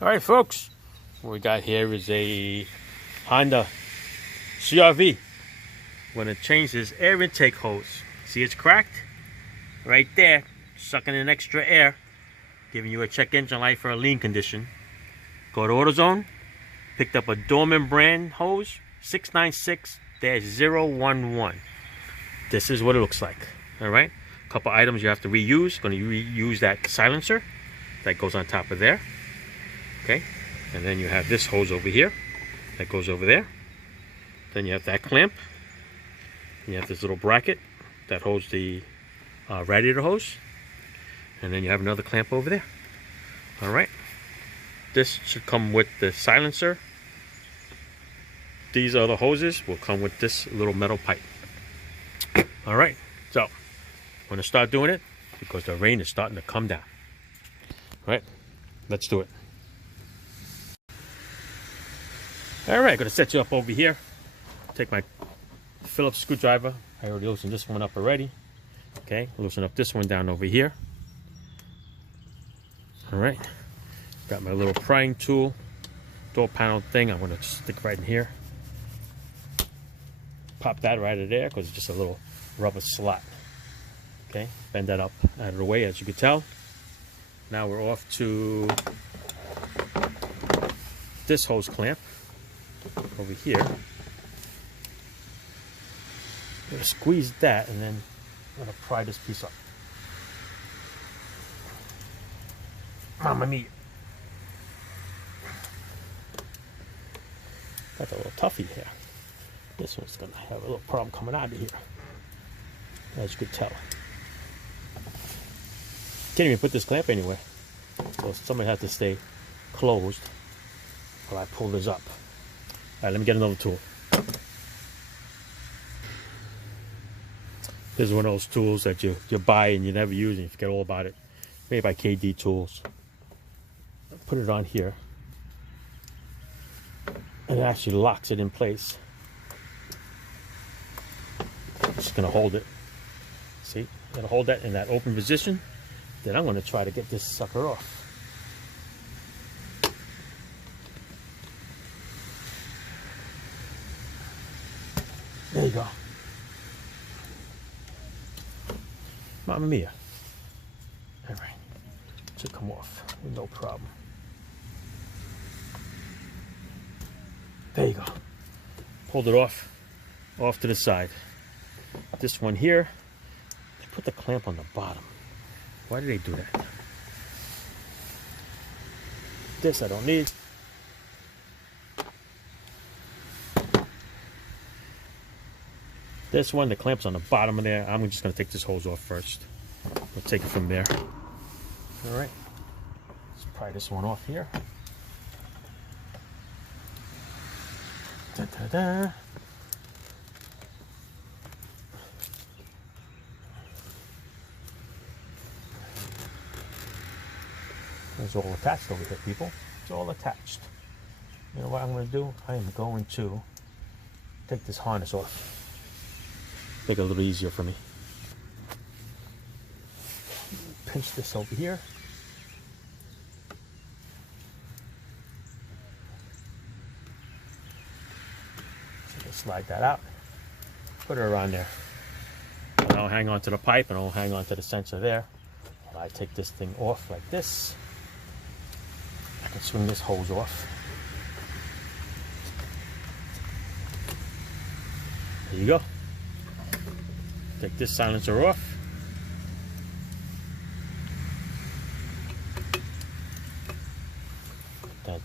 Alright folks, what we got here is a Honda CRV. We're going to change this air intake hose. See, it's cracked? Right there, sucking in extra air, giving you a check engine light for a lean condition. Go to AutoZone, picked up a Dorman brand hose, 696-011. This is what it looks like. Alright, a couple items you have to reuse. Going to reuse that silencer that goes on top of there. Okay, and then you have this hose over here that goes over there. Then you have that clamp. You have this little bracket that holds the radiator hose, and then you have another clamp over there. All right, this should come with the silencer. These other hoses will come with this little metal pipe. All right, so I'm going to start doing it because the rain is starting to come down. All right, let's do it. All right, going to set you up over here. Take my Phillips screwdriver. I already loosened this one up already. Okay, loosen up this one down over here. All right, got my little prying tool, door panel thing. I'm going to stick right in here. Pop that right out of there because it's just a little rubber slot. Okay, bend that up out of the way, as you can tell. Now we're off to this hose clamp over here. I'm going to squeeze that, and then I'm going to pry this piece up. Mamma mia. Got a little toughy here. This one's going to have a little problem coming out of here, as you can tell. Can't even put this clamp anywhere, so somebody has to stay closed while I pull this up. All right, let me get another tool. This is one of those tools that you buy and you never use and you forget all about it. Made by KD Tools. Put it on here, and it actually locks it in place. I'm just gonna hold it. See, I'm gonna hold that in that open position. Then I'm gonna try to get this sucker off. There you go. Mamma mia. All right, should come off, no problem. There you go. Pulled it off to the side. This one here, they put the clamp on the bottom. Why did they do that? This I don't need. This one, the clamp's on the bottom of there. I'm just going to take this hose off first. We'll take it from there. All right. Let's pry this one off here. Da-da-da. It's all attached over here, people. It's all attached. You know what I'm going to do? I am going to take this harness off. Make it a little easier for me. Pinch this over here. So slide that out. Put it around there. And I'll hang on to the pipe and I'll hang on to the sensor there. And I take this thing off like this. I can swing this hose off. There you go. Take this silencer off. I'm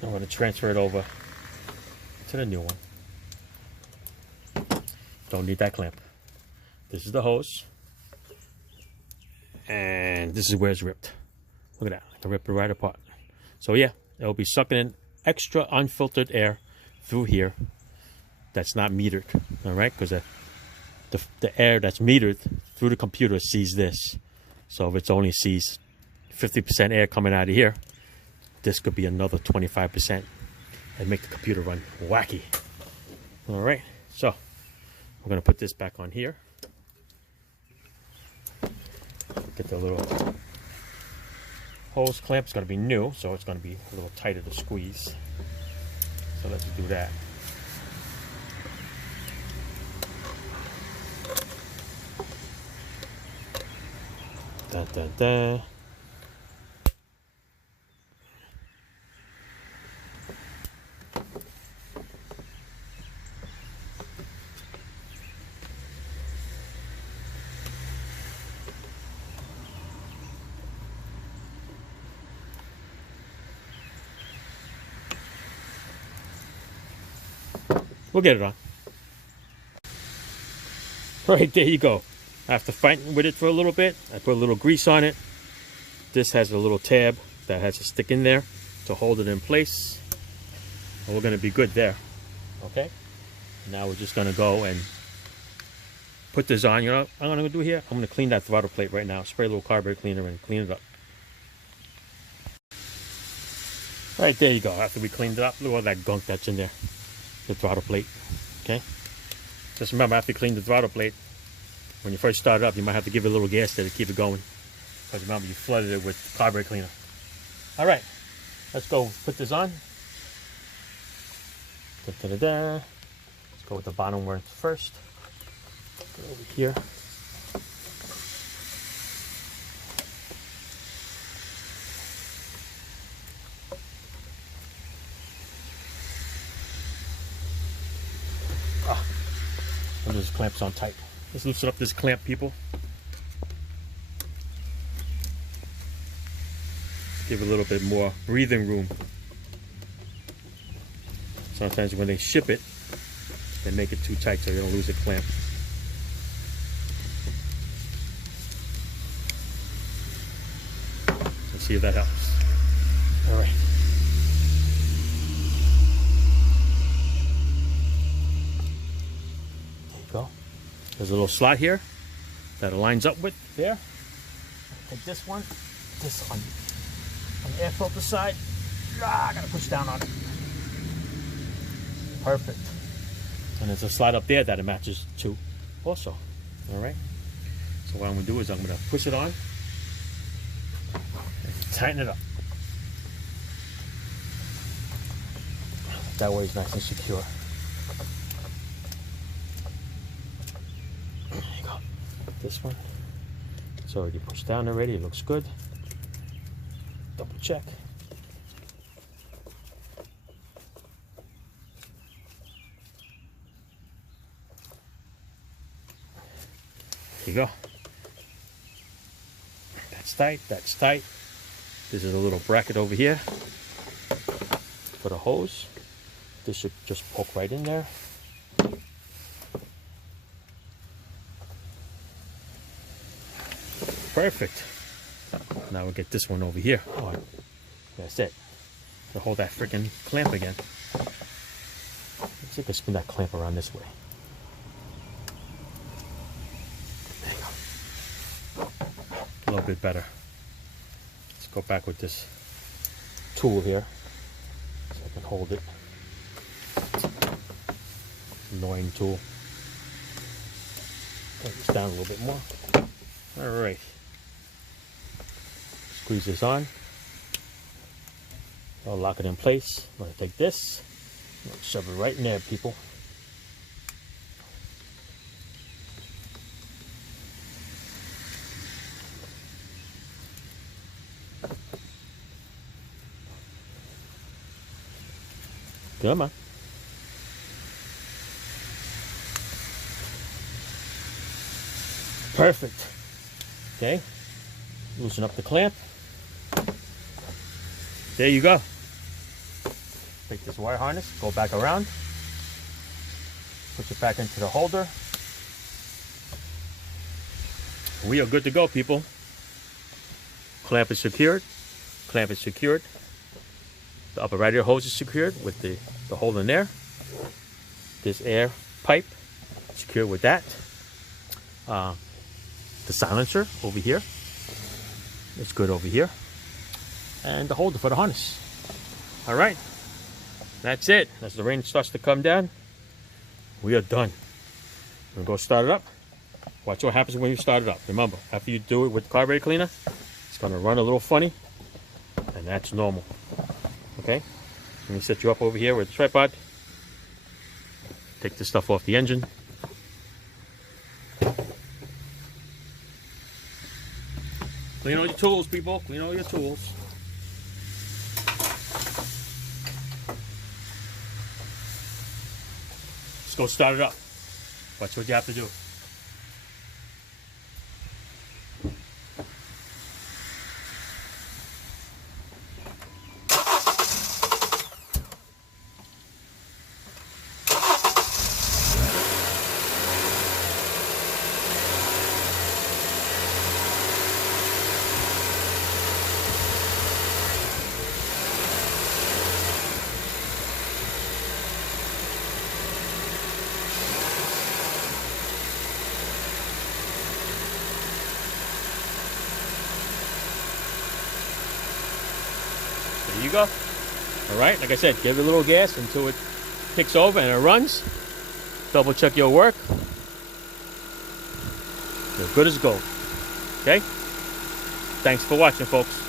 going to transfer it over to the new one. Don't need that clamp. This is the hose. And this is where it's ripped. Look at that. I can rip it right apart. So yeah, it'll be sucking in extra unfiltered air through here. That's not metered, all right? Because the air that's metered through the computer sees this. So if it's only sees 50% air coming out of here, this could be another 25% and make the computer run wacky. All right, so we're gonna put this back on here. Get the little hose clamp is going to be new, so it's going to be a little tighter to squeeze. So let's do that. Dun, dun, dun. We'll get it on. Right, there you go. After fighting with it for a little bit, I put a little grease on it. This has a little tab that has to stick in there to hold it in place. And we're going to be good there. Okay? Now we're just going to go and put this on. You know what I'm going to do here? I'm going to clean that throttle plate right now. Spray a little carburetor cleaner and clean it up. Right, there you go. After we cleaned it up, look at all that gunk that's in there. The throttle plate. Okay? Just remember, after you clean the throttle plate, when you first start it up, you might have to give it a little gas there to keep it going. Because remember, you flooded it with carburetor cleaner. Alright, let's go put this on. Da-da-da-da. Let's go with the bottom one first. Go over here. This clamp's on tight. Let's loosen up this clamp, people. Give it a little bit more breathing room. Sometimes when they ship it, they make it too tight so you don't lose the clamp. Let's see if that helps. All right. Go. There's a little slot here that it lines up with there. Take this one on the air filter side. I gotta push down on it. Perfect. And there's a slot up there that it matches to also. All right. So what I'm gonna do is I'm gonna push it on and tighten it up. That way it's nice and secure. This one, it's already pushed down already. It looks good. Double check. There you go. That's tight. That's tight. This is a little bracket over here for the hose. This should just poke right in there. Perfect. Now we'll get this one over here. Oh, that's it. To hold that freaking clamp again. Let's see if I can spin that clamp around this way. There you go. A little bit better. Let's go back with this tool here so I can hold it. Annoying tool. Take this down a little bit more. All right. Squeeze this on. I'll lock it in place. I'm going to take this, shove it right in there, people. Come on. Perfect. Okay. Loosen up the clamp. There you go. Take this wire harness, go back around, push it back into the holder. We are good to go, people. Clamp is secured. Clamp is secured. The upper radiator hose is secured with the hole in there. This air pipe secured with that. The silencer over here. It's good over here. And the holder for the harness. All right. That's it. As the rain starts to come down, we are done. We're going to go start it up. Watch what happens when you start it up. Remember, after you do it with the carburetor cleaner, it's going to run a little funny. and that's normal. Okay, let me set you up over here with the tripod. Take this stuff off the engine. Clean all your tools, people. Clean all your tools. Let's go start it up. Watch what you have to do. There you go. All right, like I said, give it a little gas until it kicks over and it runs. Double check your work. You're good as gold. Okay? Thanks for watching, folks.